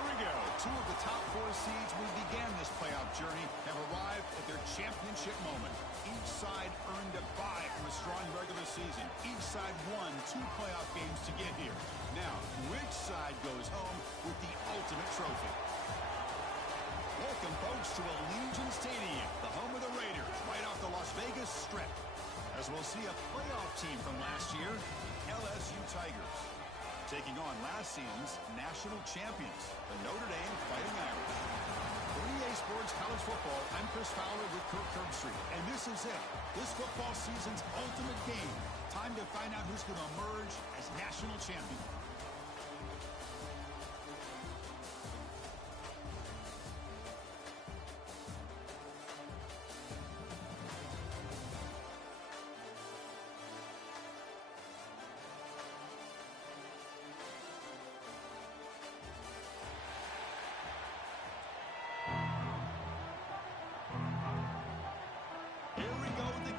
Here we go. Two of the top four seeds who began this playoff journey have arrived at their championship moment. Each side earned a bye from a strong regular season. Each side won 2 playoff games to get here. Now, which side goes home with the ultimate trophy? Welcome, folks, to Allegiant Stadium, the home of the Raiders, right off the Las Vegas Strip. As we'll see a playoff team from last year, LSU Tigers, taking on last season's national champions, the Notre Dame Fighting Irish. For EA Sports College Football, I'm Chris Fowler with Kirk Herbstreit, and this is it. This football season's ultimate game. Time to find out who's going to emerge as national champion.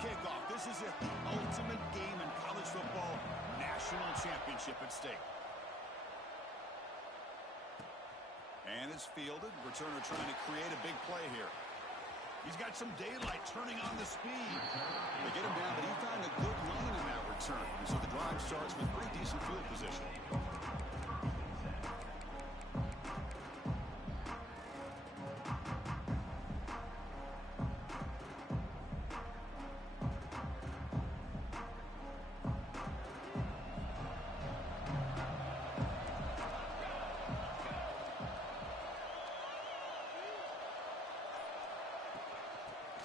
Kickoff. This is it, the ultimate game in college football, national championship at stake. And it's fielded. Returner trying to create a big play here. He's got some daylight turning on the speed. They get him down, but he found a good lane in that return. And so the drive starts with pretty decent field position.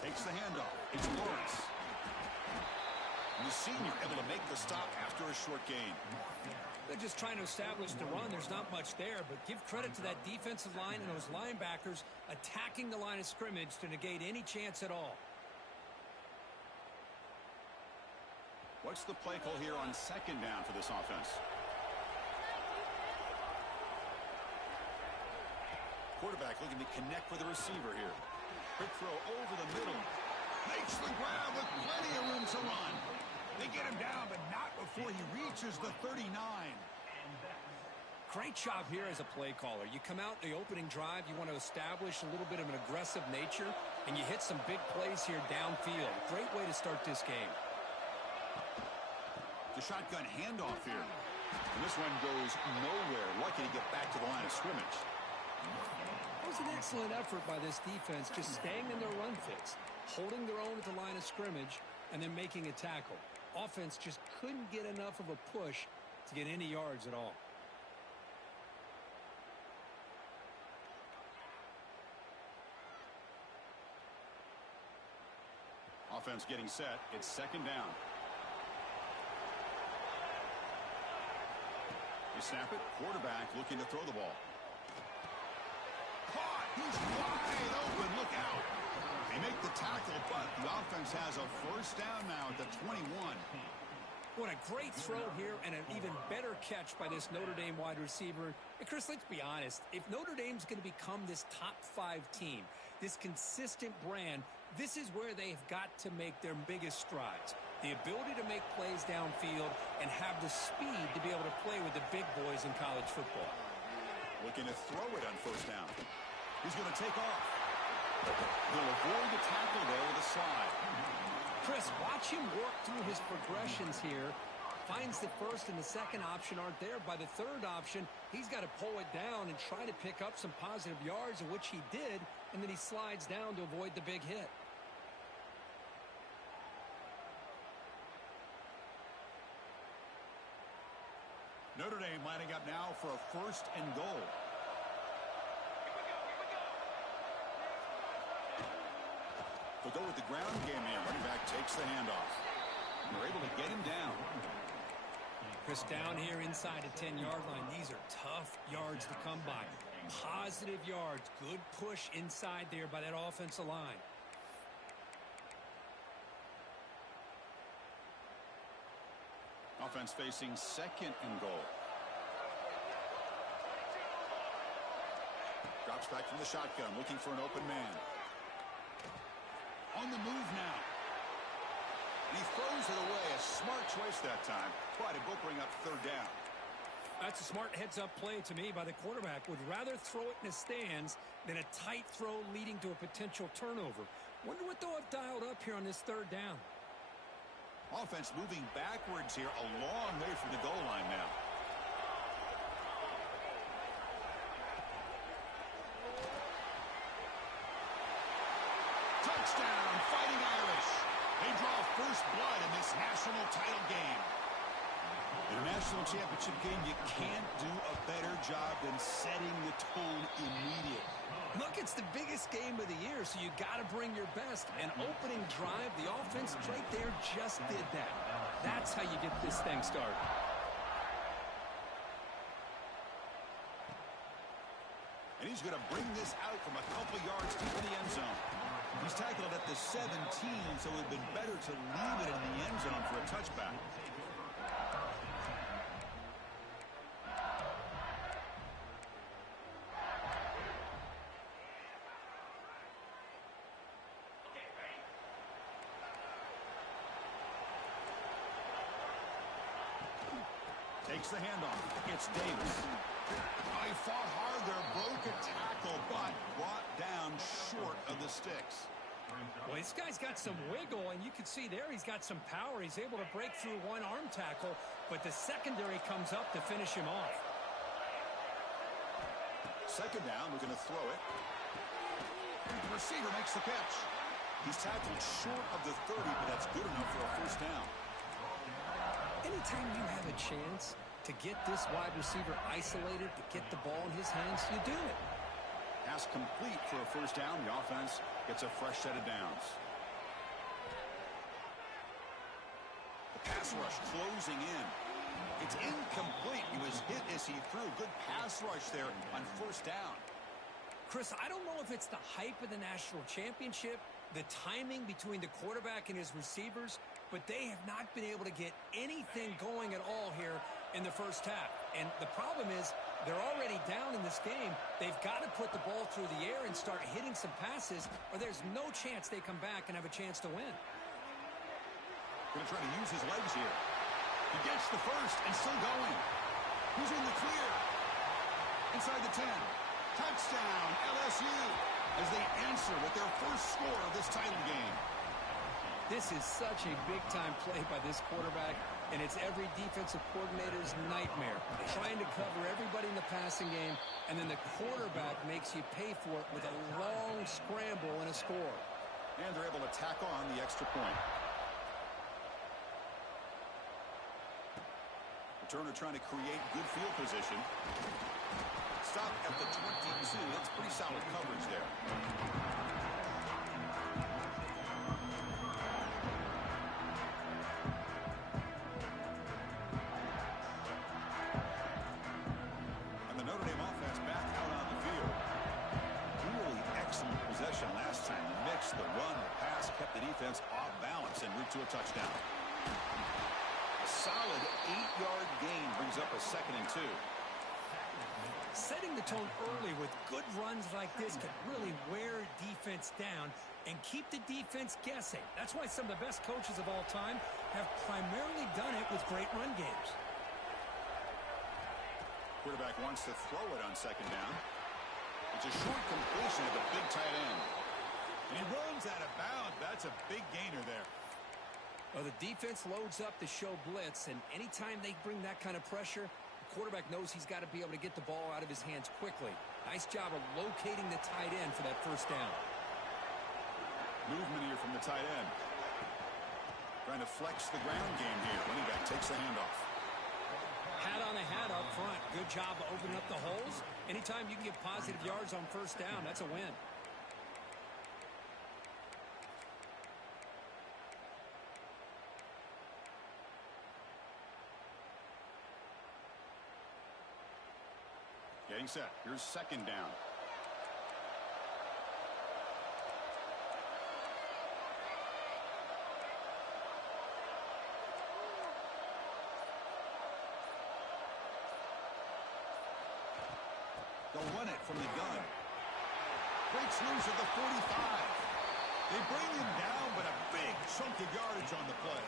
Takes the handoff. It's Lawrence. And the senior able to make the stop after a short gain. They're just trying to establish the run. There's not much there, but give credit to that defensive line and those linebackers attacking the line of scrimmage to negate any chance at all. What's the play call here on second down for this offense? Quarterback looking to connect with the receiver here. Quick throw over the middle. Makes the grab with plenty of room to run. They get him down, but not before he reaches the 39. Great job here as a play caller. You come out in the opening drive, you want to establish a little bit of an aggressive nature, and you hit some big plays here downfield. Great way to start this game. The shotgun handoff here. And this one goes nowhere. Lucky to get back to the line of scrimmage. That was an excellent effort by this defense, just staying in their run fits, holding their own at the line of scrimmage, and then making a tackle. Offense just couldn't get enough of a push to get any yards at all. Offense getting set. It's second down. They snap it. Quarterback looking to throw the ball. Caught. He's wide open. Look out. They make the tackle, but the offense has a first down now at the 21. What a great throw here and an even better catch by this Notre Dame wide receiver. And Chris, let's be honest. If Notre Dame's going to become this top 5 team, this consistent brand, this is where they've got to make their biggest strides. The ability to make plays downfield and have the speed to be able to play with the big boys in college football. Looking to throw it on first down. He's going to take off. He'll avoid the tackle, though, with a slide. Chris, watch him work through his progressions here. Finds the first and the second option aren't there. By the third option, he's got to pull it down and try to pick up some positive yards, of which he did, and then he slides down to avoid the big hit. Notre Dame lining up now for a first and goal. They'll go with the ground game here. Running back takes the handoff. They're able to get him down. Chris, down here inside the 10-yard line. These are tough yards to come by. Positive yards. Good push inside there by that offensive line. Offense facing second and goal. Drops back from the shotgun, looking for an open man. On the move now. And he throws it away. A smart choice that time, but it will bring up third down. That's a smart heads-up play to me by the quarterback. Would rather throw it in the stands than a tight throw leading to a potential turnover. Wonder what they'll have dialed up here on this third down. Offense moving backwards here, a long way from the goal line now. Touchdown, Fighting Irish. They draw first blood in this national title game. In a national championship game, you can't do a better job than setting the tone immediately. Look, it's the biggest game of the year, so you got to bring your best. An opening drive, the offense right there just did that. That's how you get this thing started. And he's going to bring this out from a couple yards deep in the end zone. He's tackled at the 17, so it would have been better to leave it in the end zone for a touchback. Takes the handoff. It's Davis. He fought hard there, broke a tackle, but brought down short of the sticks. Well, this guy's got some wiggle, and you can see there he's got some power. He's able to break through one arm tackle, but the secondary comes up to finish him off. Second down, we're going to throw it. The receiver makes the catch. He's tackled short of the 30, but that's good enough for a first down. Anytime you have a chance to get this wide receiver isolated, to get the ball in his hands, you do it. Pass complete for a first down. The offense gets a fresh set of downs. The pass rush closing in. It's incomplete. He was hit as he threw. Good pass rush there on first down. Chris, I don't know if it's the hype of the national championship, the timing between the quarterback and his receivers, but they have not been able to get anything going at all here in the first half. And the problem is they're already down in this game. They've got to put the ball through the air and start hitting some passes, or there's no chance they come back and have a chance to win. Going to try to use his legs here. He gets the first and still going. Who's in the clear? Inside the 10. Touchdown, LSU, as they answer with their first score of this title game. This is such a big-time play by this quarterback, and it's every defensive coordinator's nightmare. Trying to cover everybody in the passing game, and then the quarterback makes you pay for it with a long scramble and a score. And they're able to tack on the extra point. Returner trying to create good field position. Stop at the 22. That's pretty solid coverage there. And the Notre Dame offense back out on the field. Really excellent possession last time. The mix, the run, the pass kept the defense off balance en route to a touchdown. A solid 8-yard gain brings up a 2nd and 2. Setting the tone early with good runs like this can really wear defense down and keep the defense guessing. That's why some of the best coaches of all time have primarily done it with great run games. Quarterback wants to throw it on 2nd down. It's a short completion of the big tight end. And he runs out of bounds. That's a big gainer there. Well, the defense loads up to show blitz, and anytime they bring that kind of pressure, the quarterback knows he's got to be able to get the ball out of his hands quickly. Nice job of locating the tight end for that first down. Movement here from the tight end. Trying to flex the ground game here. Running back takes the handoff. Hat on the hat up front. Good job of opening up the holes. Anytime you can get positive yards on first down, that's a win. Getting set. Here's 2nd down. They'll run it from the gun. Breaks loose at the 45. They bring him down, but a big chunk of yardage on the play.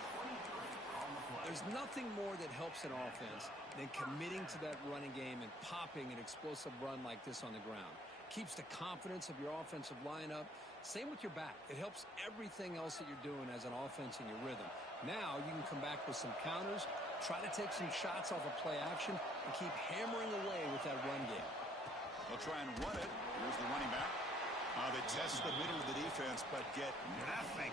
There's nothing more that helps an offense than committing to that running game and popping an explosive run like this on the ground. Keeps the confidence of your offensive lineup. Same with your back. It helps everything else that you're doing as an offense in your rhythm. Now you can come back with some counters, try to take some shots off of play action, and keep hammering away with that run game. They'll try and run it. Here's the running back. They test the middle of the defense, but get nothing.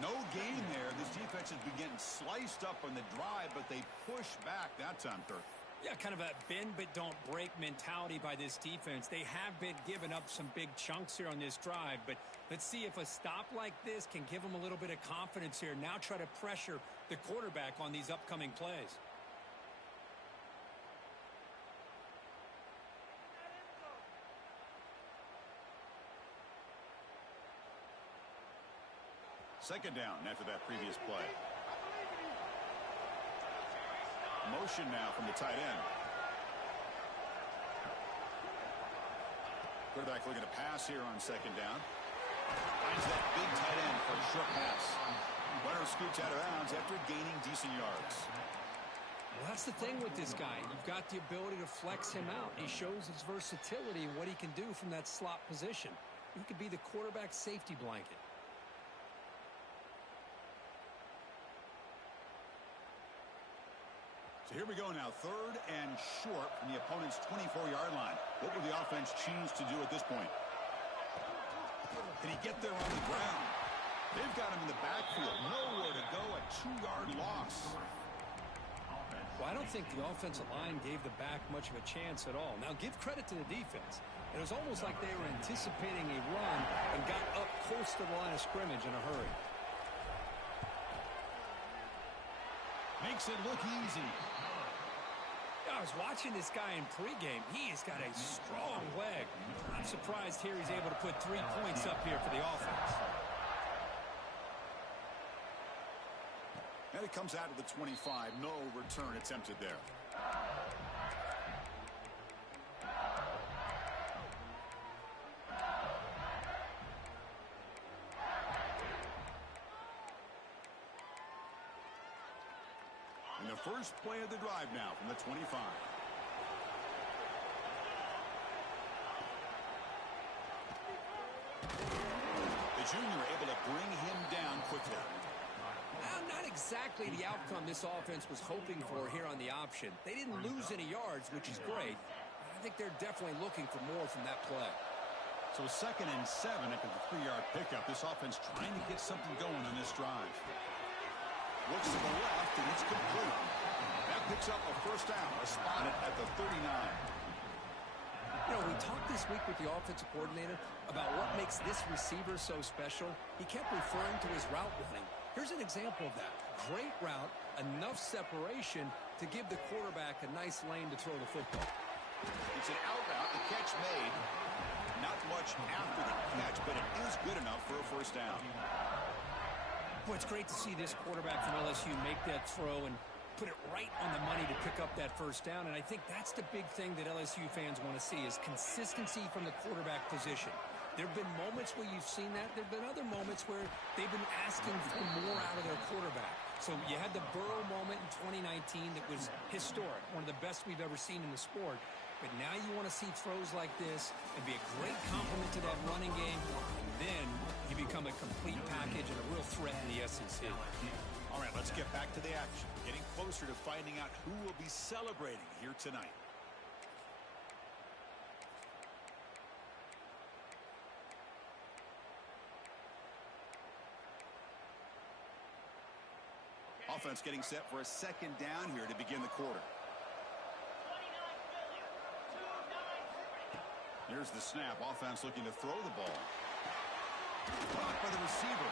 No gain there. This defense has been getting sliced up on the drive, but they push back that time, Kirk. Yeah, kind of a bend but don't break mentality by this defense. They have been giving up some big chunks here on this drive, but let's see if a stop like this can give them a little bit of confidence here. Now try to pressure the quarterback on these upcoming plays. Second down after that previous play. Motion now from the tight end. Quarterback looking to pass here on second down. Finds that big tight end for a short pass. Runner scoots out of bounds after gaining decent yards. Well, that's the thing with this guy. You've got the ability to flex him out. He shows his versatility and what he can do from that slot position. He could be the quarterback safety blanket. So here we go now, third and short from the opponent's 24-yard line. What will the offense choose to do at this point? Can he get there on the ground? They've got him in the backfield. Nowhere to go, a 2-yard loss. Well, I don't think the offensive line gave the back much of a chance at all. Now, give credit to the defense. It was almost like they were anticipating a run and got up close to the line of scrimmage in a hurry. Makes it look easy. I was watching this guy in pregame. He has got a strong leg. I'm surprised here he's able to put 3 points up here for the offense. And it comes out of the 25. No return attempted there. And the first play of the drive now from the 25. The junior able to bring him down quickly. Not exactly the outcome this offense was hoping for here on the option. They didn't lose any yards, which is great. I think they're definitely looking for more from that play. So 2nd and 7 after the 3-yard pickup. This offense trying to get something going on this drive. Looks to the left, and it's complete. That picks up a first down, spotted at the 39. You know, we talked this week with the offensive coordinator about what makes this receiver so special. He kept referring to his route running. Here's an example of that. Great route, enough separation to give the quarterback a nice lane to throw the football. It's an out route, the catch made. Not much after the catch, but it is good enough for a first down. Boy, it's great to see this quarterback from LSU make that throw and put it right on the money to pick up that first down. And I think that's the big thing that LSU fans want to see is consistency from the quarterback position. There have been moments where you've seen that. There have been other moments where they've been asking for more out of their quarterback. So you had the Burrow moment in 2019 that was historic, one of the best we've ever seen in the sport. But now you want to see throws like this and be a great complement to that running game. And then you become a complete package and a real threat in the SEC. All right, let's get back to the action. Getting closer to finding out who will be celebrating here tonight. Offense getting set for a second down here to begin the quarter. Here's the snap. Offense looking to throw the ball. Blocked by the receiver.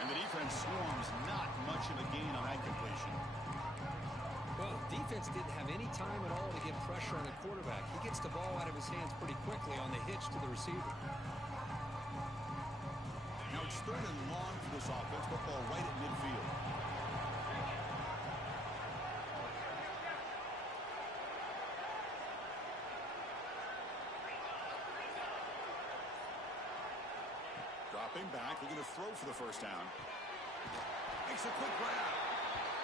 And the defense swarms. Not much of a gain on that completion. Well, the defense didn't have any time at all to get pressure on the quarterback. He gets the ball out of his hands pretty quickly on the hitch to the receiver. Now it's 3rd and long for this offense. Football right at midfield. Dropping back, looking to throw for the first down. Makes a quick grab.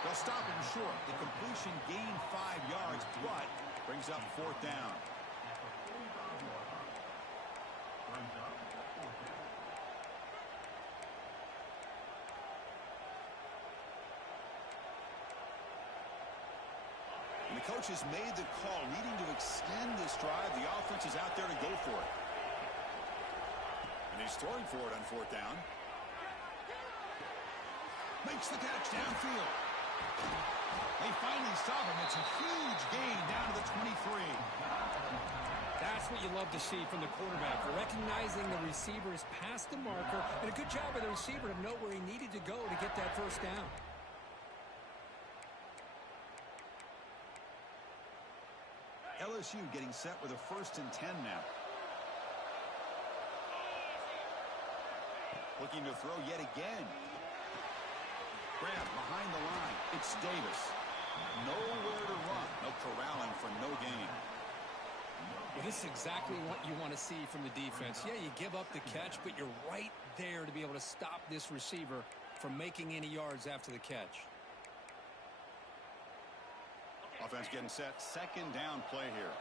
They'll stop him short. The completion gained 5 yards, but brings up 4th down. And the coach has made the call, needing to extend this drive. The offense is out there to go for it. And he's throwing for it on 4th down. Makes the catch downfield. They finally stop him. It's a huge gain down to the 23. That's what you love to see from the quarterback. Recognizing the receiver is past the marker, and a good job by the receiver to know where he needed to go to get that 1st down. LSU getting set with a 1st and 10 now. Looking to throw yet again. Grab behind the line. It's Davis. Nowhere to run. No corralling for no gain. Well, this is exactly what you want to see from the defense. Yeah, you give up the catch, but you're right there to be able to stop this receiver from making any yards after the catch. Offense getting set. 2nd down play here.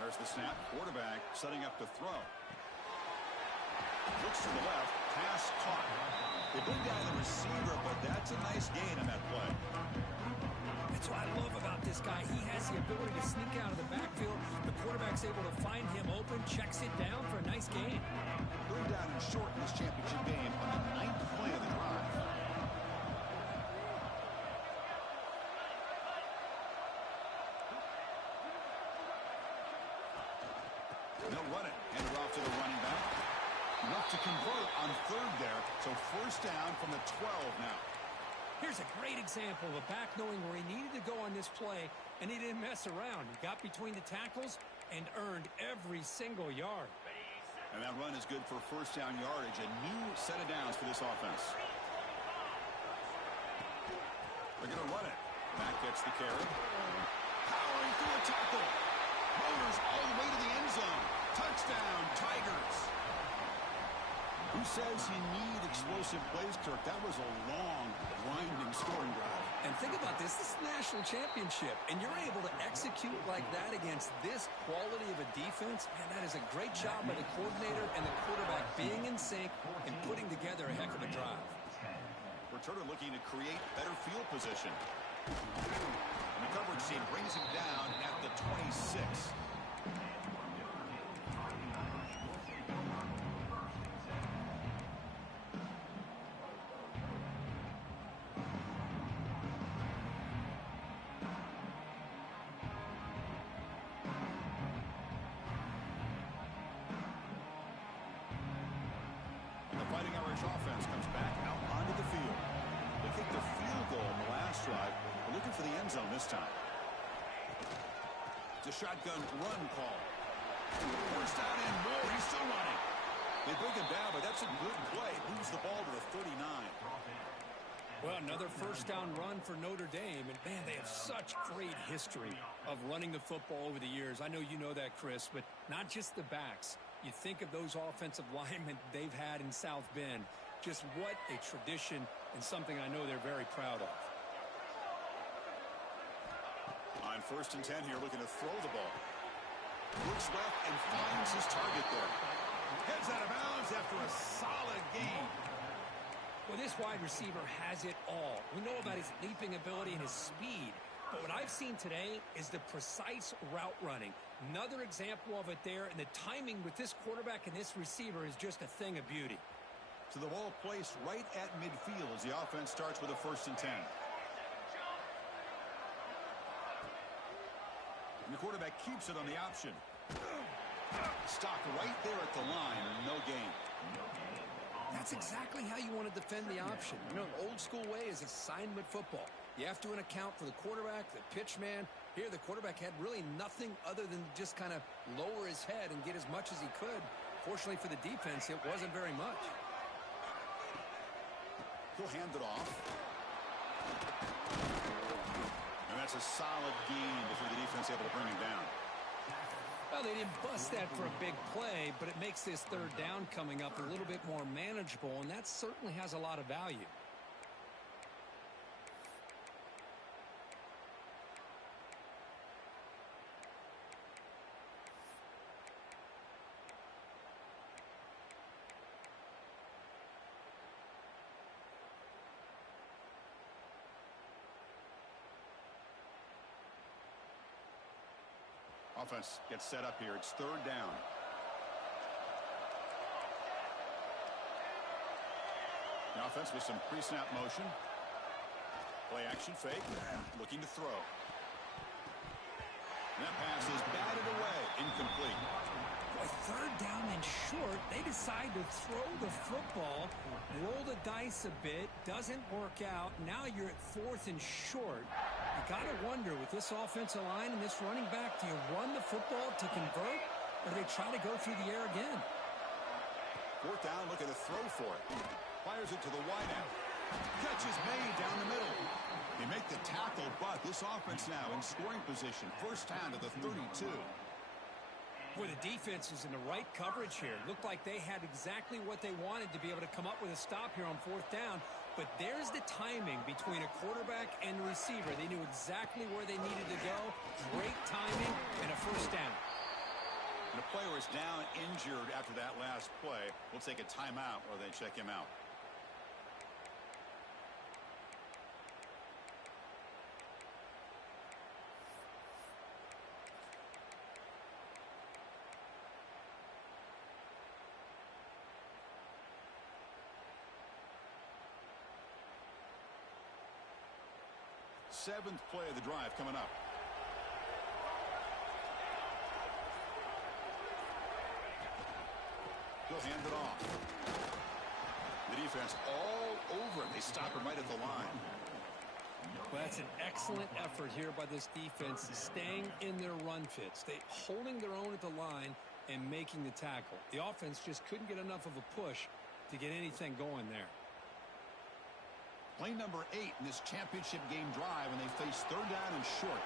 There's the snap. Quarterback setting up to throw. Looks to the left. Pass caught. They bring down the receiver, but that's a nice gain on that play. That's what I love about this guy. He has the ability to sneak out of the backfield. The quarterback's able to find him open, checks it down for a nice gain. 3rd down and short in this championship game on the 9th play of the drive. They'll run it. Hand it off to the running back. Enough to convert on 3rd there. So 1st down from the 12 now. Here's a great example of a back knowing where he needed to go on this play, and he didn't mess around. He got between the tackles and earned every single yard. And that run is good for 1st down yardage. A new set of downs for this offense. They're going to run it. Back gets the carry. Powering through a tackle. Motors all the way to the end zone. Touchdown, Tigers. Who says you need explosive plays, Kirk? That was a long, grinding scoring drive. And think about this. This is the national championship, and you're able to execute like that against this quality of a defense. Man, that is a great job by the coordinator and the quarterback being in sync and putting together a heck of a drive. Notre looking to create better field position. And the coverage team brings him down at the 26. Fighting Irish offense comes back out onto the field. They kicked the field goal in the last drive. They're looking for the end zone this time. It's a shotgun run call. First down and more. He's still running. They bring him down, but that's a good play. Moves the ball to the 39. Well, another 1st down run for Notre Dame. And, man, they have such great history of running the football over the years. I know you know that, Chris, but not just the backs. You think of those offensive linemen they've had in South Bend. Just what a tradition and something I know they're very proud of. On 1st and 10 here, looking to throw the ball. Looks left and finds his target there. Heads out of bounds after a solid gain. Well, this wide receiver has it all. We know about his leaping ability and his speed. But what I've seen today is the precise route running. Another example of it there, and the timing with this quarterback and this receiver is just a thing of beauty. So the ball placed right at midfield as the offense starts with a 1st and 10. And the quarterback keeps it on the option. Stopped right there at the line, no gain. That's exactly how you want to defend the option. You know, the old school way is assignment football. You have to account for the quarterback, the pitch man. Here, the quarterback had really nothing other than just kind of lower his head and get as much as he could. Fortunately for the defense, it wasn't very much. He'll hand it off. And that's a solid gain before the defense able to bring him down. Well, they didn't bust that for a big play, but it makes this third down coming up a little bit more manageable, and that certainly has a lot of value. Offense gets set up here. It's third down. The offense with some pre-snap motion. Play action fake. Looking to throw. And that pass is batted away. Incomplete. Boy, third down and short. They decide to throw the football, roll the dice a bit, doesn't work out. Now you're at fourth and short. You got to wonder, with this offensive line and this running back, do you run the football to convert, or do they try to go through the air again? Fourth down, looking to throw for it. Fires it to the wide end. Catch is made down the middle. They make the tackle, but this offense now in scoring position. First down to the 32. Boy, the defense is in the right coverage here. Looked like they had exactly what they wanted to be able to come up with a stop here on fourth down. But there's the timing between a quarterback and the receiver. They knew exactly where they needed to go. Great timing and a first down. And a player is down injured after that last play. We'll take a timeout while they check him out. Seventh play of the drive coming up. He'll hand it off. The defense all over it. They stop him right at the line. Well, that's an excellent effort here by this defense, staying in their run fits. They holding their own at the line and making the tackle. The offense just couldn't get enough of a push to get anything going there. Play number 8 in this championship game drive, and they face third down and short.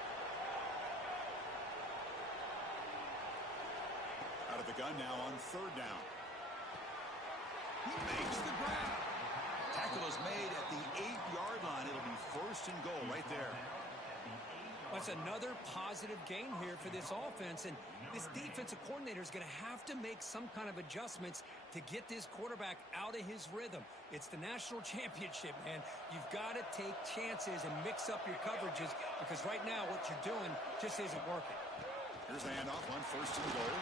Out of the gun now on third down. He makes the grab. Tackle is made at the 8-yard line. It'll be first and goal right there. That's another positive gain here for this offense, and this defensive coordinator is going to have to make some kind of adjustments to get this quarterback out of his rhythm. It's the national championship, man. You've got to take chances and mix up your coverages, because right now what you're doing just isn't working. Here's the handoff on first and goal.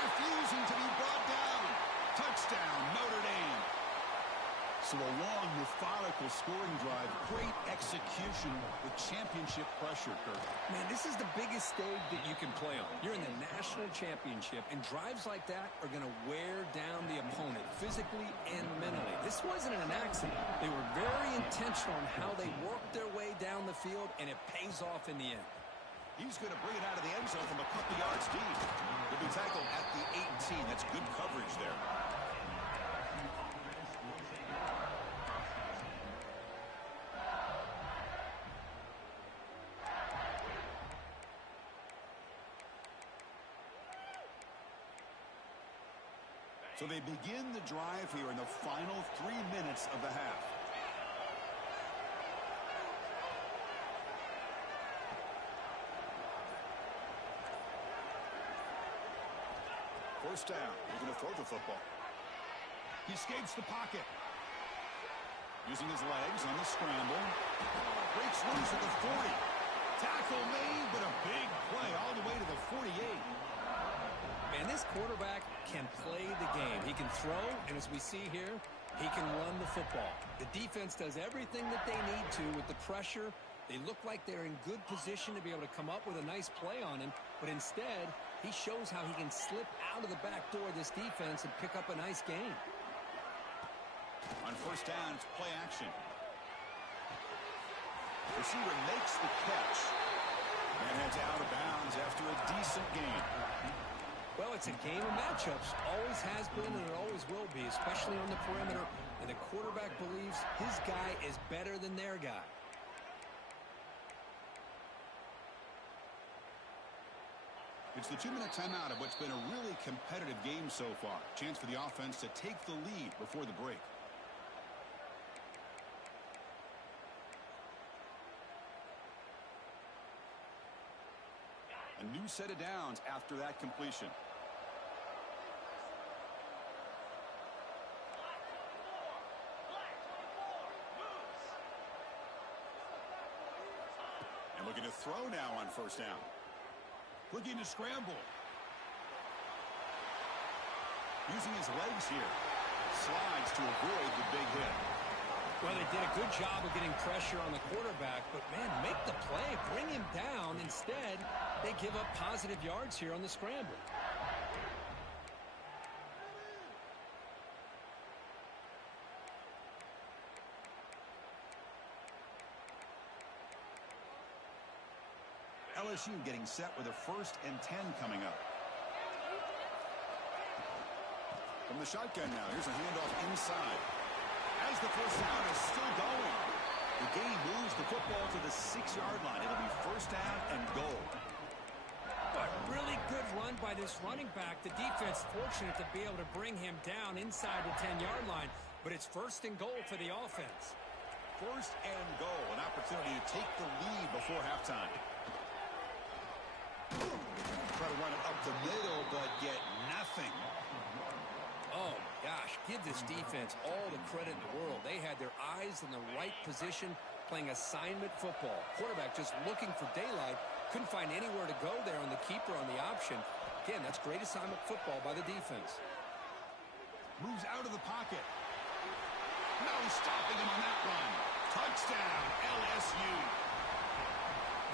Refusing to be brought down. Touchdown, Notre Dame. So a long, methodical scoring drive. Great execution with championship pressure, Kirk. Man, this is the biggest stage that you can play on. You're in the national championship, and drives like that are going to wear down the opponent physically and mentally. This wasn't an accident. They were very intentional in how they worked their way down the field, and it pays off in the end. He's going to bring it out of the end zone from a couple yards deep. He'll be tackled at the 18. That's good coverage there. So they begin the drive here in the final 3 minutes of the half. First down. He's going to throw the football. He escapes the pocket. Using his legs on the scramble. Breaks loose at the 40. Tackle made, but a big play all the way to the 48. Man, this quarterback can play the game. He can throw, and as we see here, he can run the football. The defense does everything that they need to with the pressure. They look like they're in good position to be able to come up with a nice play on him, but instead, he shows how he can slip out of the back door of this defense and pick up a nice gain. On first down, it's play action. Receiver makes the catch and heads out of bounds after a decent gain. Well, it's a game of matchups. Always has been, and it always will be, especially on the perimeter. And the quarterback believes his guy is better than their guy. It It's the 2-minute timeout of what's been a really competitive game so far. Chance for the offense to take the lead before the break. A new set of downs after that completion. And looking to throw now on first down. Looking to scramble. Using his legs here. Slides to avoid the big hit. Well, they did a good job of getting pressure on the quarterback, but, man, make the play. Bring him down. Instead, they give up positive yards here on the scramble. LSU getting set with a 1st and 10 coming up. From the shotgun now, here's a handoff inside. As the first down is still going. The game moves the football to the 6-yard line. It'll be first down and goal. But really good run by this running back. The defense fortunate to be able to bring him down inside the 10-yard line. But it's 1st and goal for the offense. 1st and goal. An opportunity to take the lead before halftime. Try to run it up the middle, but get nothing. Oh, gosh, give this defense all the credit in the world. They had their eyes in the right position, playing assignment football. Quarterback just looking for daylight. Couldn't find anywhere to go there on the keeper on the option. Again, that's great assignment football by the defense. Moves out of the pocket. No stopping him on that run. Touchdown, LSU.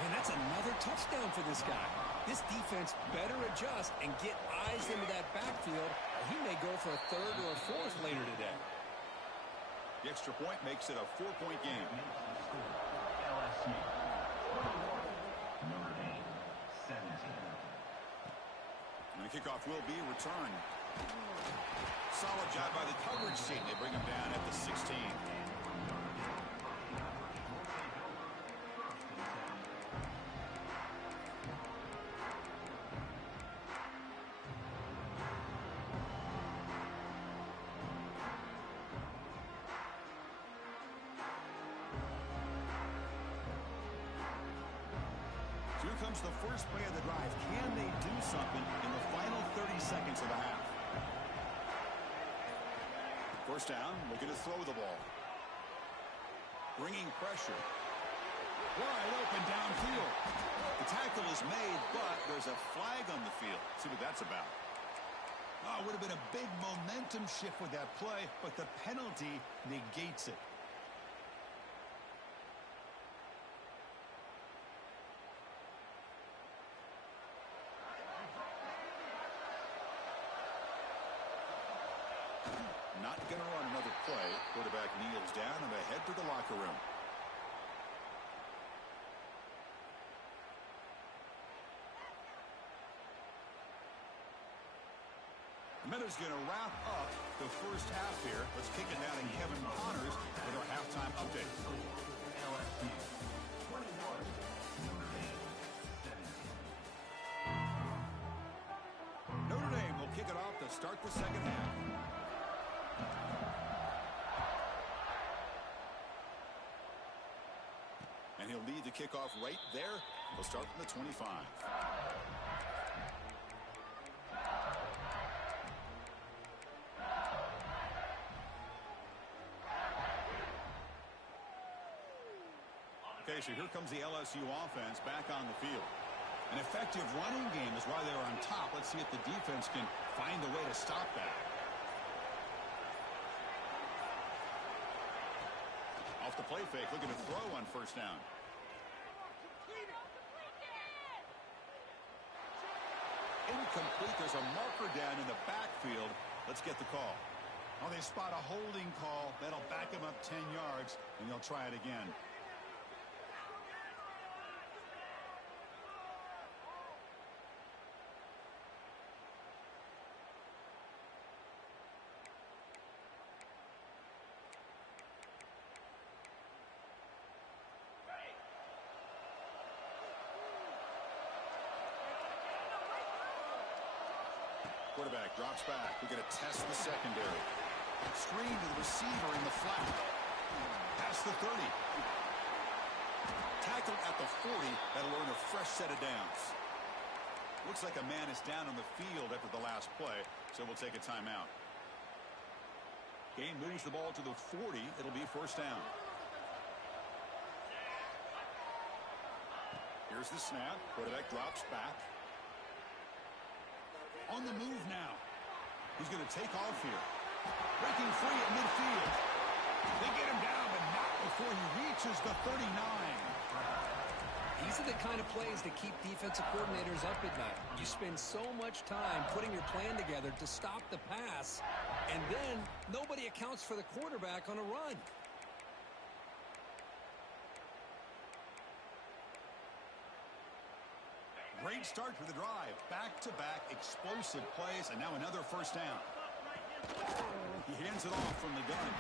Man, that's another touchdown for this guy. This defense better adjust and get eyes into that backfield. He may go for a 3rd or a 4th later today. The extra point makes it a 4-point game. LSU. Notre Dame, 17. And the kickoff will be returned. Solid job by the coverage team. They bring him down at the 16. Here comes the first play of the drive. Can they do something in the final 30 seconds of the half? First down, looking to throw the ball. Bringing pressure. Wide open downfield. The tackle is made, but there's a flag on the field. See what that's about. Oh, it would have been a big momentum shift with that play, but the penalty negates it. Not going to run another play. Quarterback kneels down and they head to the locker room. The Minute's going to wrap up the first half here. Let's kick it down to Kevin Connors with our halftime update. LSU, 21. Notre Dame, 17. Notre Dame will kick it off to start the second half. And he'll lead the kickoff right there. He'll start from the 25. Okay, so here comes the LSU offense back on the field. An effective running game is why they're on top. Let's see if the defense can find a way to stop that. Off the play fake, looking to throw on first down. Incomplete. There's a marker down in the backfield. Let's get the call. Oh, they spot a holding call. That'll back them up 10 yards, and they'll try it again. Quarterback drops back. We're going to test the secondary. Screen to the receiver in the flat. Past the 30. Tackled at the 40. That'll earn a fresh set of downs. Looks like a man is down on the field after the last play, so we'll take a timeout. Gain moves the ball to the 40. It'll be first down. Here's the snap. Quarterback drops back. On the move now. He's going to take off here. Breaking free at midfield. They get him down, but not before he reaches the 39. These are the kind of plays that keep defensive coordinators up at night. You spend so much time putting your plan together to stop the pass, and then nobody accounts for the quarterback on a run. Great start for the drive. Back-to-back explosive plays, and now another first down. He hands it off from the gun.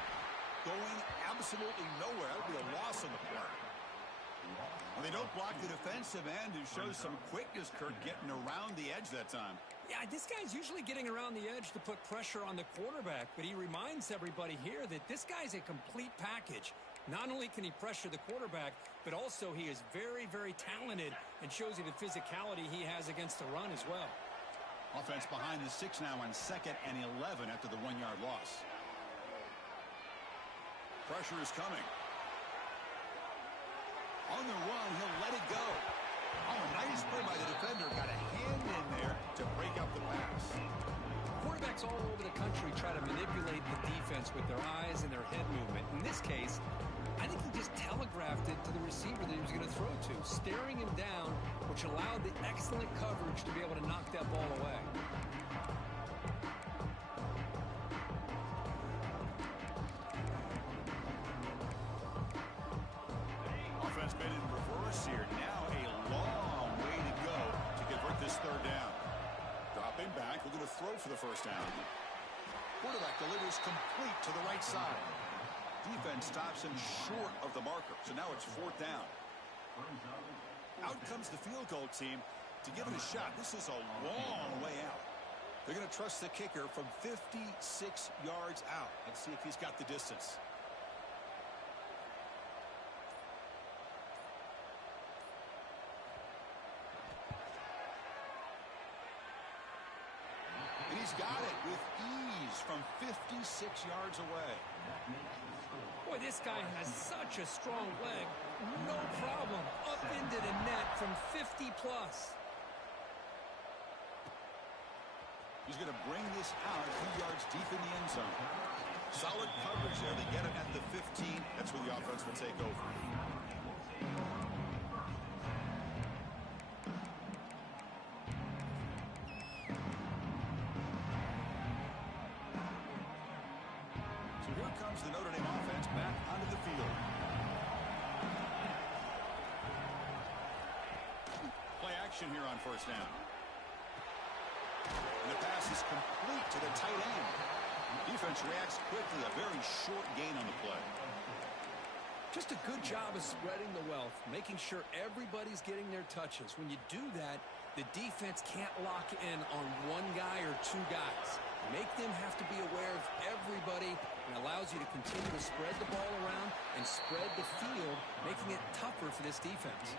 Going absolutely nowhere. That would be a loss on the play. Well, they don't block the defensive end, who shows some quickness, Kurt, getting around the edge that time. Yeah, this guy's usually getting around the edge to put pressure on the quarterback, but he reminds everybody here that this guy's a complete package. Not only can he pressure the quarterback, but also he is very, very talented and shows you the physicality he has against the run as well. Offense behind the 6 now on 2nd and 11 after the 1-yard loss. Pressure is coming. On the run, he'll let it go. Oh, a nice play by the defender. Got a hand in there to break up the pass. Quarterbacks all over the country try to manipulate the defense with their eyes and their head movement. In this case, I think he just telegraphed it to the receiver that he was going to throw to, staring him down, which allowed the excellent coverage to be able to knock that ball away. Offense made it in reverse here. Now a long way to go to convert this 3rd down. Dropping back, we're going to throw for the first down. Quarterback delivers complete to the right side. Defense stops him short of the marker, so now it's 4th down. Out comes the field goal team to give it a shot. This is a long way out. They're going to trust the kicker from 56 yards out. Let's see if he's got the distance. And he's got it with ease from 56 yards away. Boy, this guy has such a strong leg. No problem. Up into the net from 50 plus. He's going to bring this out a few yards deep in the end zone. Solid coverage there. They get it at the 15. That's where the offense will take over. So here comes the Notre Dame offense back onto the field. Play action here on first down. And the pass is complete to the tight end. Defense reacts quickly. A very short gain on the play. Just a good job of spreading the wealth, making sure everybody's getting their touches. When you do that, the defense can't lock in on one guy or two guys. Make them have to be aware of everybody, and allows you to continue to spread the ball around and spread the field, making it tougher for this defense.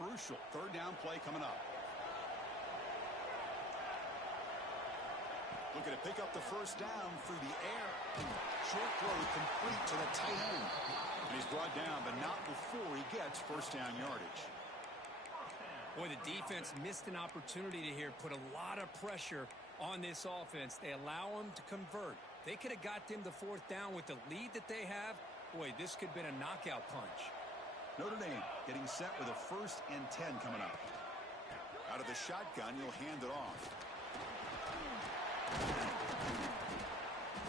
Crucial 3rd down play coming up. Looking to pick up the first down through the air. Short throw complete to the tight end. And he's brought down, but not before he gets first down yardage. Boy, the defense missed an opportunity to here put a lot of pressure on this offense. They allow them to convert. They could have got them the 4th down with the lead that they have. Boy, this could have been a knockout punch. Notre Dame getting set with a 1st and 10 coming up. Out of the shotgun, he'll hand it off.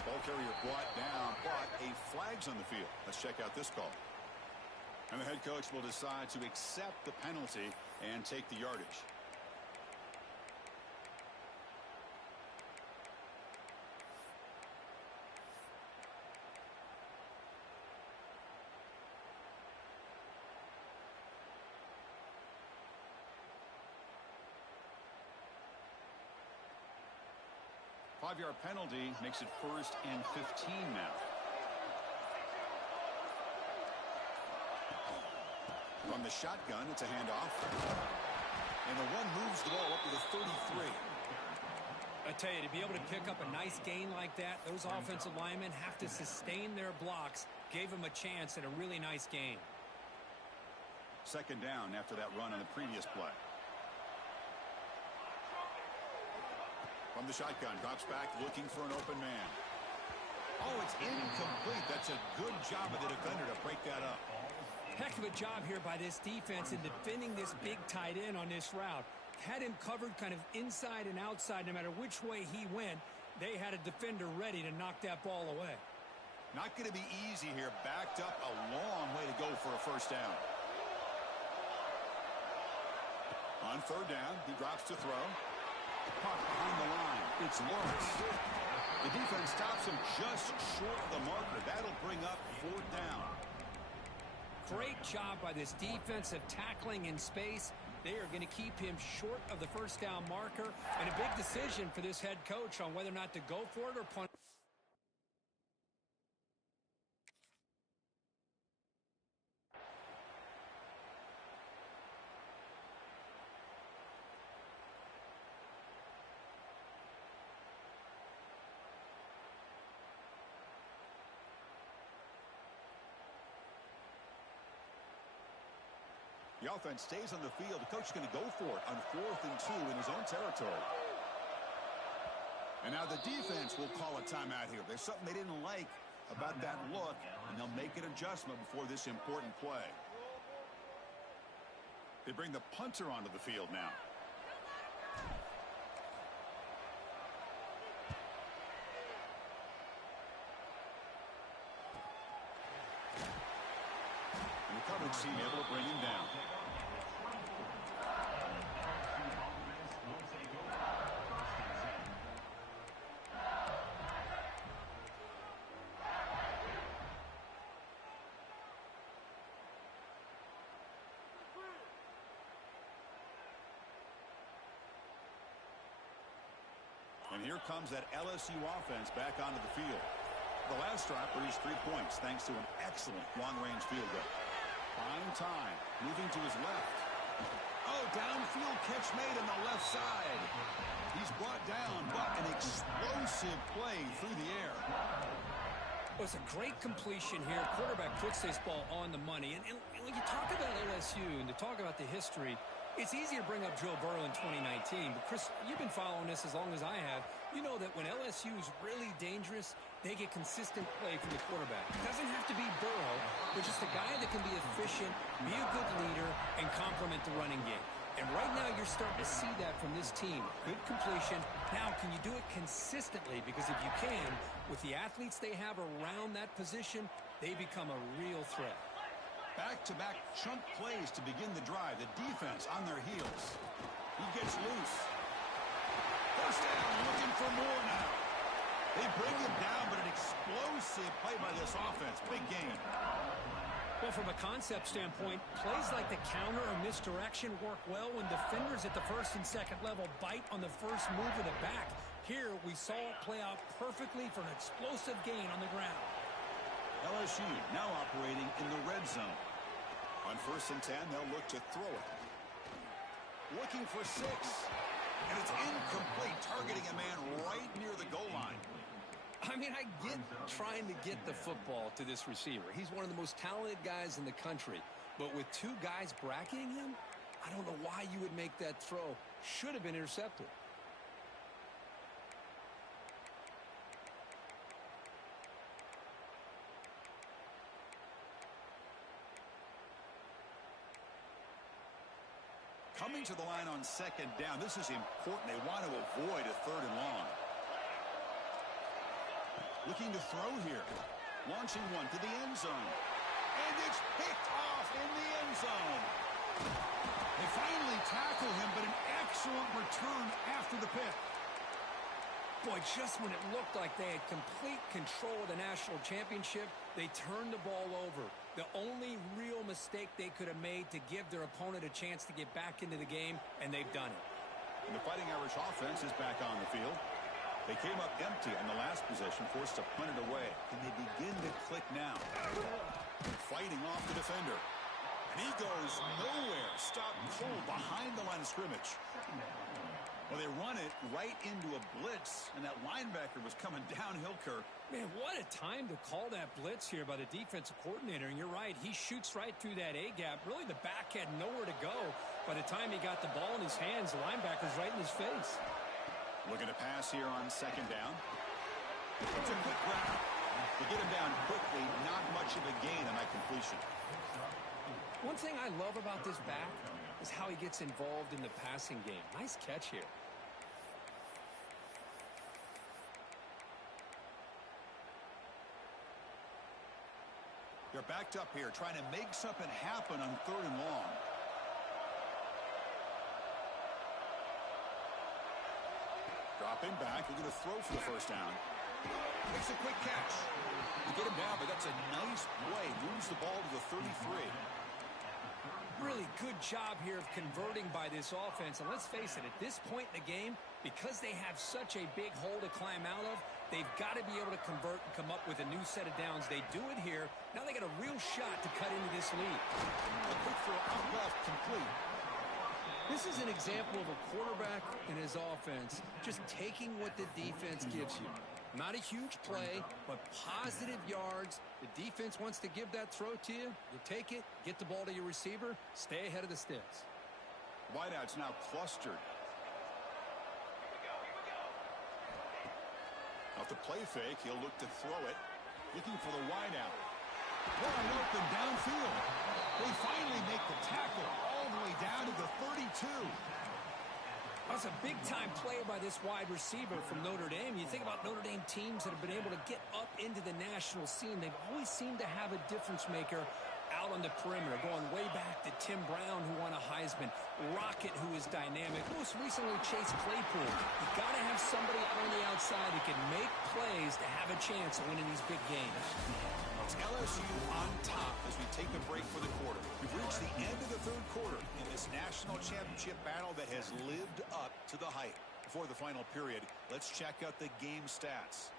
Ball carrier brought down, but a flag's on the field. Let's check out this call. And the head coach will decide to accept the penalty and take the yardage. Five-yard penalty makes it 1st and 15 now. From the shotgun, it's a handoff. And the one moves the ball up to the 33. I tell you, to be able to pick up a nice gain like that, those offensive linemen have to sustain their blocks. Gave them a chance at a really nice gain. 2nd down after that run on the previous play. From the shotgun, drops back, looking for an open man. Oh, it's incomplete. That's a good job of the defender to break that up. Heck of a job here by this defense in defending this big tight end on this route. Had him covered kind of inside and outside. No matter which way he went, they had a defender ready to knock that ball away. Not going to be easy here. Backed up a long way to go for a 1st down. On 3rd down, he drops to throw. Caught behind the line. It's Lawrence. The defense stops him just short of the marker. That'll bring up 4th down. Great job by this defensive tackling in space. They are going to keep him short of the 1st down marker. And a big decision for this head coach on whether or not to go for it or punt. The offense stays on the field. The coach is going to go for it on 4th and 2 in his own territory. And now the defense will call a timeout here. There's something they didn't like about that look, and they'll make an adjustment before this important play. They bring the punter onto the field now. And the coverage team able to bring him down. And here comes that LSU offense back onto the field. The last drive produced 3 points thanks to an excellent long-range field goal. Fine time, moving to his left. Oh, downfield catch made on the left side. He's brought down, but an explosive play through the air. Well, it's a great completion here. Quarterback puts this ball on the money. And when you talk about LSU and to talk about the history, it's easy to bring up Joe Burrow in 2019. But, Chris, you've been following this as long as I have. You know that when LSU is really dangerous, they get consistent play from the quarterback. It doesn't have to be Burrow, but just a guy that can be efficient, be a good leader, and complement the running game. And right now you're starting to see that from this team. Good completion. Now, can you do it consistently? Because if you can, with the athletes they have around that position, they become a real threat. Back-to-back chunk plays to begin the drive. The defense on their heels. He gets loose. 1st down, looking for more now. They bring him down, but an explosive play by this offense. Big gain. Well, from a concept standpoint, plays like the counter or misdirection work well when defenders at the 1st and 2nd level bite on the first move of the back. Here, we saw it play out perfectly for an explosive gain on the ground. LSU now operating in the red zone. On 1st and 10, they'll look to throw it. Looking for 6. And it's incomplete, targeting a man right near the goal line. I mean, I get trying to get the football to this receiver. He's one of the most talented guys in the country. But with 2 guys bracketing him, I don't know why you would make that throw. Should have been intercepted. Coming to the line on 2nd down. This is important. They want to avoid a 3rd and long. Looking to throw here. Launching one to the end zone. And it's picked off in the end zone. They finally tackle him, but an excellent return after the pick. Boy, just when it looked like they had complete control of the national championship, they turned the ball over. The only real mistake they could have made to give their opponent a chance to get back into the game, and they've done it. And the Fighting Irish offense is back on the field. They came up empty on the last possession, forced to punt it away. Can they begin to click now? Fighting off the defender. And he goes nowhere. Stopped cold behind the line of scrimmage. Well, they run it right into a blitz, and that linebacker was coming downhill, Kirk. Man, what a time to call that blitz here by the defensive coordinator. And you're right, he shoots right through that A-gap. Really, the back had nowhere to go. By the time he got the ball in his hands, the linebacker's right in his face. Looking to pass here on second down. It's a quick grab. They get him down quickly. Not much of a gain on that completion. One thing I love about this back is how he gets involved in the passing game. Nice catch here. They're backed up here, trying to make something happen on 3rd and long. Dropping back, they're going to throw for the first down. Makes a quick catch. You get him down, but that's a nice play. Moves the ball to the 33. Really good job here of converting by this offense. And let's face it, at this point in the game, because they have such a big hole to climb out of, they've got to be able to convert and come up with a new set of downs. They do it here. Now they got a real shot to cut into this lead. A quick throw out left, complete. This is an example of a quarterback and his offense just taking what the defense gives you. Not a huge play, but positive yards. The defense wants to give that throw to you. You take it, get the ball to your receiver, stay ahead of the sticks. Wideout's now clustered. Off the play fake, he'll look to throw it. Looking for the wideout. Wide open downfield. They finally make the tackle all the way down to the 32. That's a big-time play by this wide receiver from Notre Dame. You think about Notre Dame teams that have been able to get up into the national scene. They've always seemed to have a difference maker out on the perimeter, going way back to Tim Brown, who won a Heisman, Rocket, who is dynamic, most recently Chase Claypool. You've got to have somebody out on the outside that can make plays to have a chance of winning these big games. It's LSU on top as we take a break for the quarter. We've reached the end of the 3rd quarter in this national championship battle that has lived up to the hype. Before the final period, let's check out the game stats.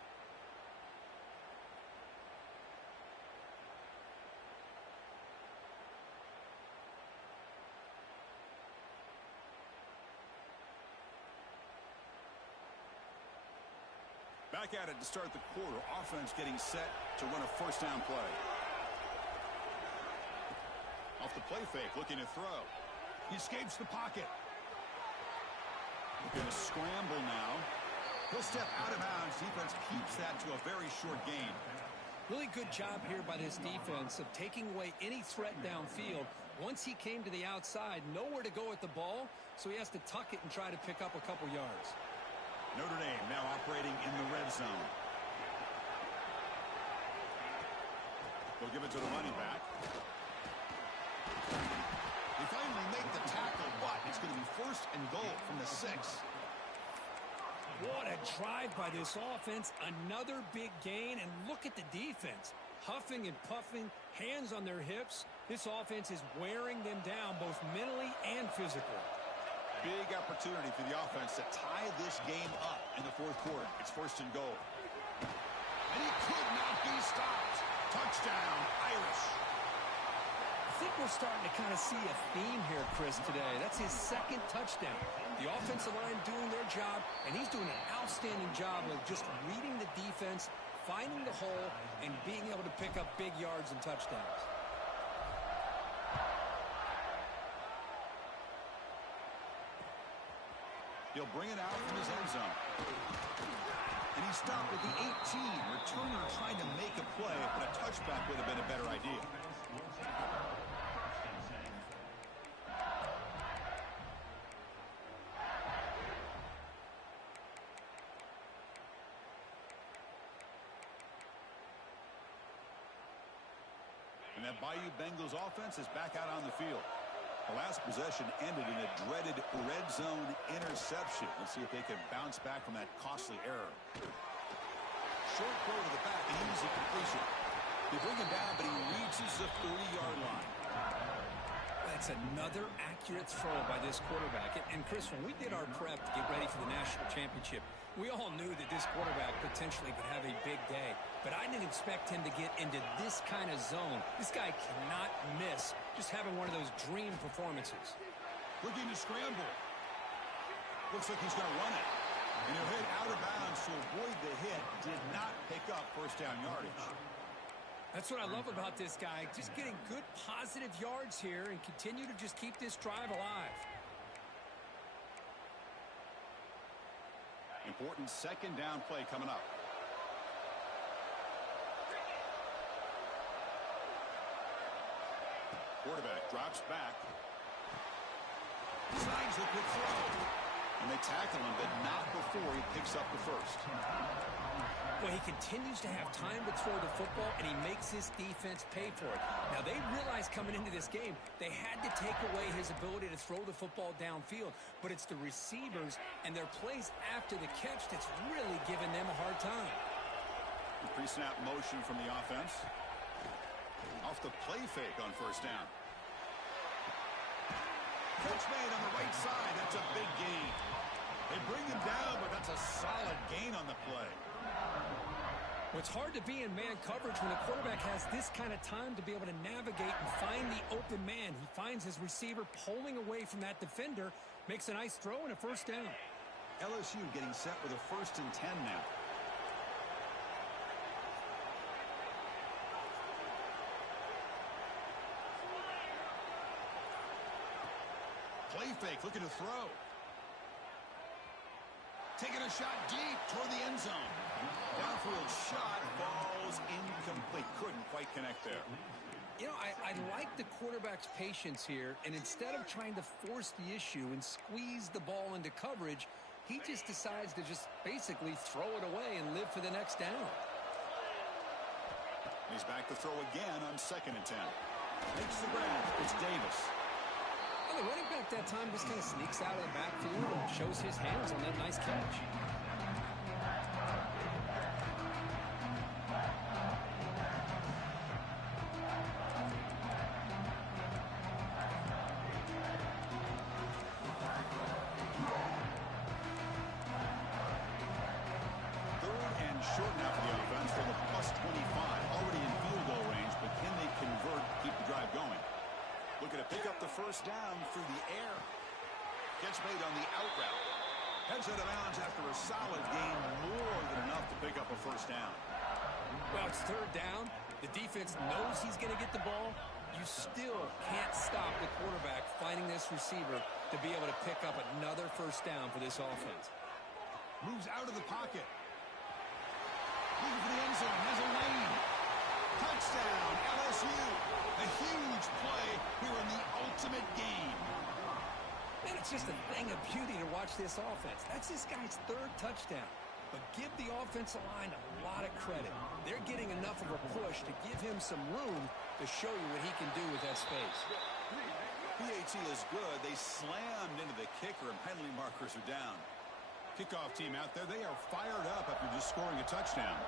Back at it to start the quarter. Offense getting set to run a first down play. Off the play fake, looking to throw. He escapes the pocket. Looking to scramble now. He'll step out of bounds. Defense keeps that to a very short gain. Really good job here by this defense of taking away any threat downfield. Once he came to the outside, nowhere to go with the ball, so he has to tuck it and try to pick up a couple yards. Notre Dame now operating in the red zone. They'll give it to the running back. They finally make the tackle, but it's going to be 1st and goal from the 6. What a drive by this offense. Another big gain, and look at the defense. Huffing and puffing, hands on their hips. This offense is wearing them down both mentally and physically. Big opportunity for the offense to tie this game up in the 4th quarter. It's 1st and goal. And he could not be stopped. Touchdown, Irish. I think we're starting to kind of see a theme here, Chris, today. That's his 2nd touchdown. The offensive line doing their job, and he's doing an outstanding job of just reading the defense, finding the hole, and being able to pick up big yards and touchdowns. He'll bring it out from his end zone. And he stopped at the 18. Returner trying to make a play, but a touchback would have been a better idea. And that Bayou Bengals offense is back out on the field. The last possession ended in a dreaded red zone interception. Let's see if they can bounce back from that costly error. Short throw to the back, an easy completion. They bring him down, but he reaches the 30-yard line. That's another accurate throw by this quarterback. And Chris, when we did our prep to get ready for the national championship, we all knew that this quarterback potentially could have a big day. But I didn't expect him to get into this kind of zone. This guy cannot miss just having one of those dream performances. Looking to scramble. Looks like he's going to run it. And he'll hit out of bounds to avoid the hit. Did not pick up first down yardage. That's what I love about this guy. Just getting good positive yards here and continue to just keep this drive alive. Important second down play coming up. Quarterback drops back. Signs the quick throw. And they tackle him, but not before he picks up the first. Well, he continues to have time to throw the football, and he makes his defense pay for it. Now, they realized coming into this game, they had to take away his ability to throw the football downfield, but it's the receivers and their plays after the catch that's really giving them a hard time. The pre-snap motion from the offense. Off the play fake on first down. Catch made on the right side. That's a big gain. They bring him down, but that's a solid gain on the play. Well, it's hard to be in man coverage when the quarterback has this kind of time to be able to navigate and find the open man. He finds his receiver pulling away from that defender, makes a nice throw and a first down. LSU getting set with a 1st and 10 now. Play fake, looking to throw. Taking a shot deep toward the end zone. Downfield shot, falls incomplete. Couldn't quite connect there. You know, I like the quarterback's patience here, and instead of trying to force the issue and squeeze the ball into coverage, he just decides to just basically throw it away and live for the next down. He's back to throw again on 2nd and 10. Makes the grab. It's Davis. Well, the running back that time just kind of sneaks out of the backfield and shows his hands on that nice catch. Third and short now for the offense for the +25. Already in field goal range, but can they convert, keep the drive going? Looking to pick up the first down through the air. Catch made on the out route. Heads out of bounds after a solid gain, more than enough to pick up a first down. Well, it's third down. The defense knows he's going to get the ball. You still can't stop the quarterback finding this receiver to be able to pick up another first down for this offense. Moves out of the pocket. Looking for the end zone. Has a lane. Touchdown, LSU. A huge play here in the ultimate game. Man, it's just a thing of beauty to watch this offense. That's this guy's 3rd touchdown. But give the offensive line a lot of credit. They're getting enough of a push to give him some room to show you what he can do with that space. PAT is good. They slammed into the kicker, and penalty markers are down. Kickoff team out there, they are fired up after just scoring a touchdown.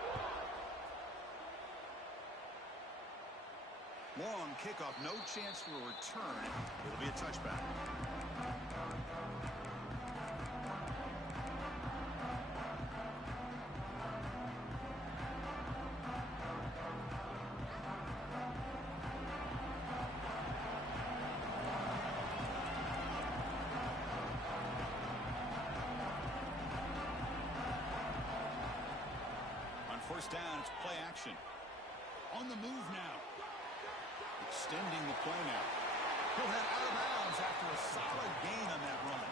Long kickoff, no chance for a return. It'll be a touchback. On first down, it's play action. On the move now. Extending the play now. He'll head out of bounds after a solid gain on that run.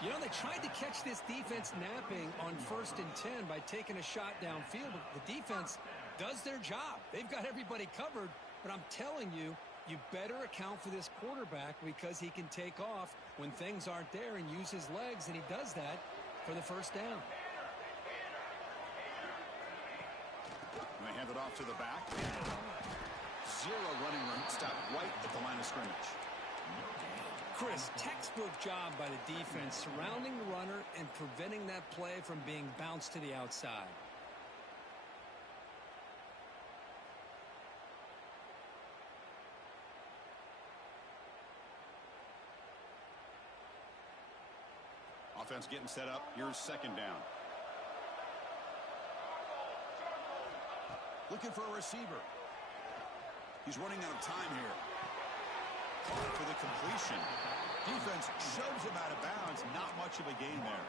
You know, they tried to catch this defense napping on 1st and 10 by taking a shot downfield, but the defense does their job. They've got everybody covered, but I'm telling you, you better account for this quarterback because he can take off when things aren't there and use his legs, and he does that for the first down. And they hand it off to the back. zero running room. Stop right at the line of scrimmage. Chris, textbook job by the defense surrounding the runner and preventing that play from being bounced to the outside. Offense getting set up. Here's second down. Looking for a receiver. He's running out of time here. Caught for the completion. Defense shoves him out of bounds. Not much of a gain there.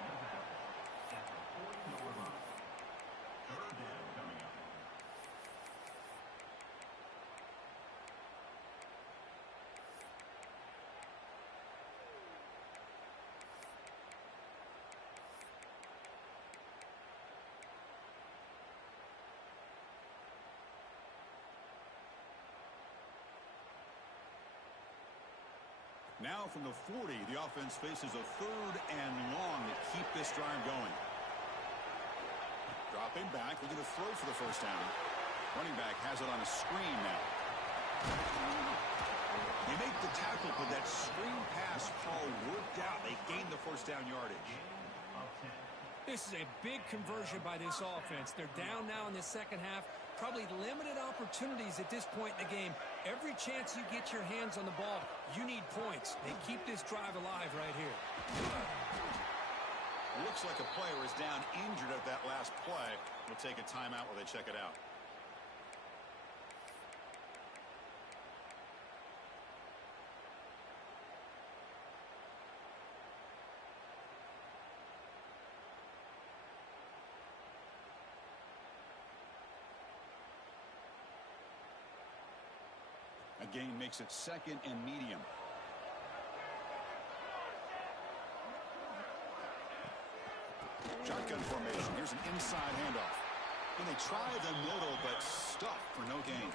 Now from the 40, the offense faces a third and long to keep this drive going. Dropping back, looking to throw for the first down. Running back has it on a screen now. They make the tackle, but that screen pass call worked out. They gained the first down yardage. This is a big conversion by this offense. They're down now in the second half. Probably limited opportunities at this point in the game. Every chance you get your hands on the ball, you need points. They keep this drive alive right here. Looks like a player is down injured at that last play. We'll take a timeout while they check it out. A gain makes it second and medium. Shotgun formation. Here's an inside handoff. And they try the middle, but stuck for no gain.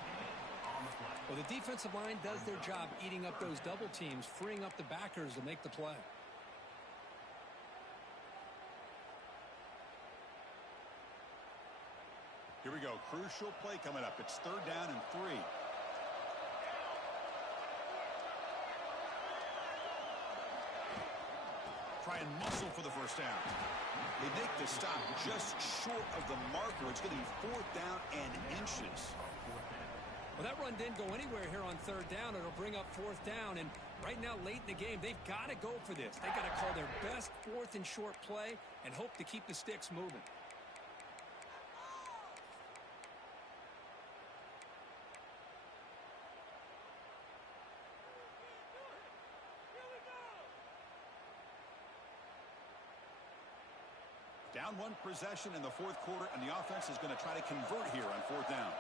Well, the defensive line does their job eating up those double teams, freeing up the backers to make the play. Here we go. Crucial play coming up. It's third down and 3. Try and muscle for the first down. They make the stop just short of the marker. It's going to be fourth down and inches. Well, that run didn't go anywhere here on third down. It'll bring up fourth down. And right now, late in the game, they've got to go for this. They've got to call their best fourth and short play and hope to keep the sticks moving. Down one possession in the fourth quarter, and the offense is going to try to convert here on fourth down.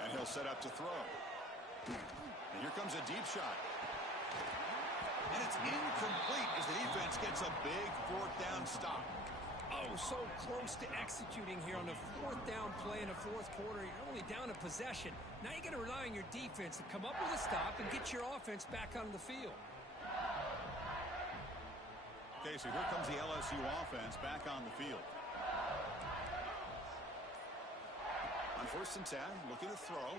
And he'll set up to throw. And here comes a deep shot. And it's incomplete as the defense gets a big fourth down stop. Oh, so close to executing here on the fourth down play in the fourth quarter. You're only down a possession. Now you got to rely on your defense to come up with a stop and get your offense back on the field. Okay, so here comes the LSU offense back on the field. On 1st and 10, looking to throw.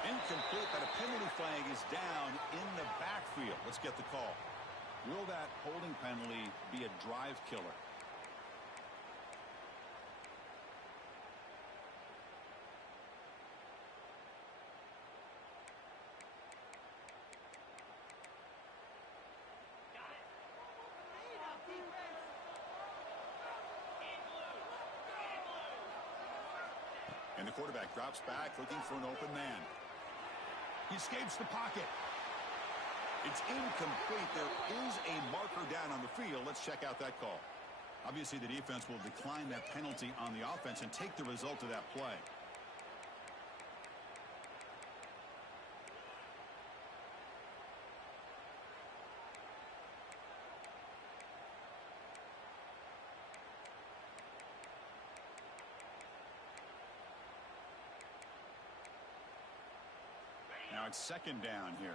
Incomplete, but a penalty flag is down in the backfield. Let's get the call. Will that holding penalty be a drive killer? And the quarterback drops back, looking for an open man. He escapes the pocket. It's incomplete. There is a marker down on the field. Let's check out that call. Obviously, the defense will decline that penalty on the offense and take the result of that play. Now it's second down here.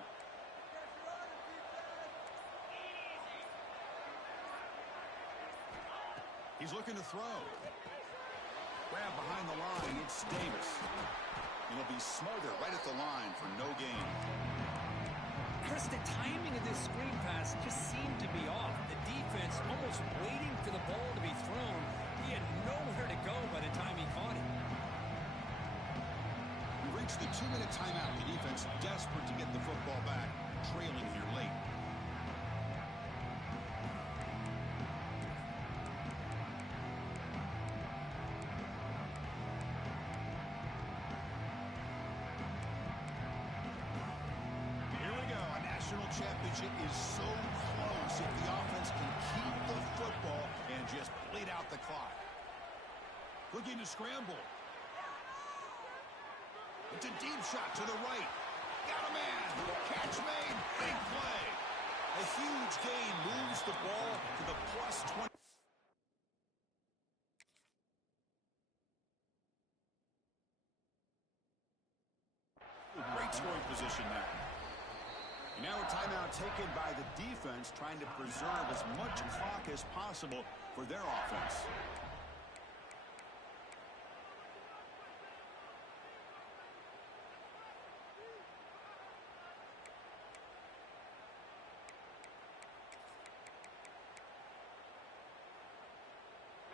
He's looking to throw. Grab behind the line. It's Davis. It'll be smothered right at the line for no gain. Chris, the timing of this screen pass just seemed to be off. The defense almost waiting for the ball to be thrown. He had nowhere to go by the time he caught it. We reached the 2-minute timeout. The defense desperate to get the football back, trailing here late. Championship is so close if the offense can keep the football and just bleed out the clock. Looking to scramble. It's a deep shot to the right. Got a man. Catch made. Big play. A huge gain moves the ball to the plus 20. Great scoring position now. Now a timeout taken by the defense, trying to preserve as much clock as possible for their offense.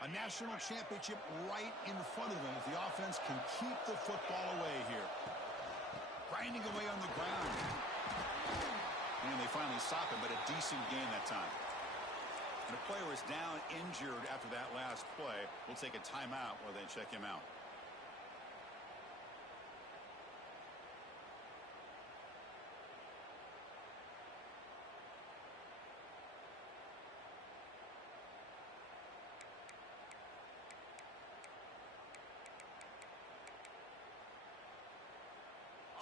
A national championship right in front of them if the offense can keep the football away here. Grinding away on the ground. And they finally stop him, but a decent gain that time. And the player is down injured after that last play. We'll take a timeout while they check him out.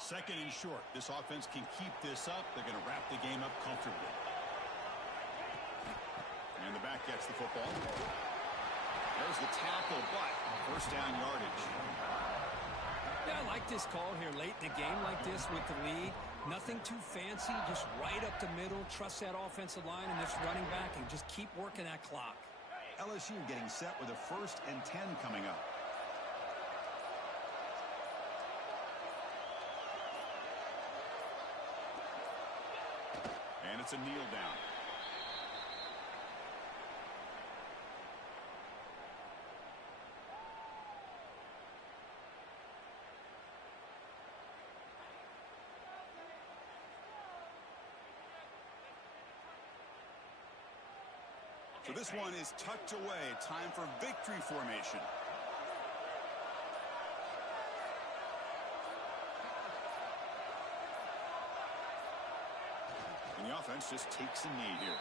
Second and short. This offense can keep this up. They're going to wrap the game up comfortably. And the back gets the football. There's the tackle, but first down yardage. Yeah, I like this call here late in the game like this with the lead. Nothing too fancy, just right up the middle. Trust that offensive line and this running back and just keep working that clock. LSU getting set with a 1st and 10 coming up. And it's a kneel down. So this one is tucked away. Time for victory formation. And the offense just takes a knee here.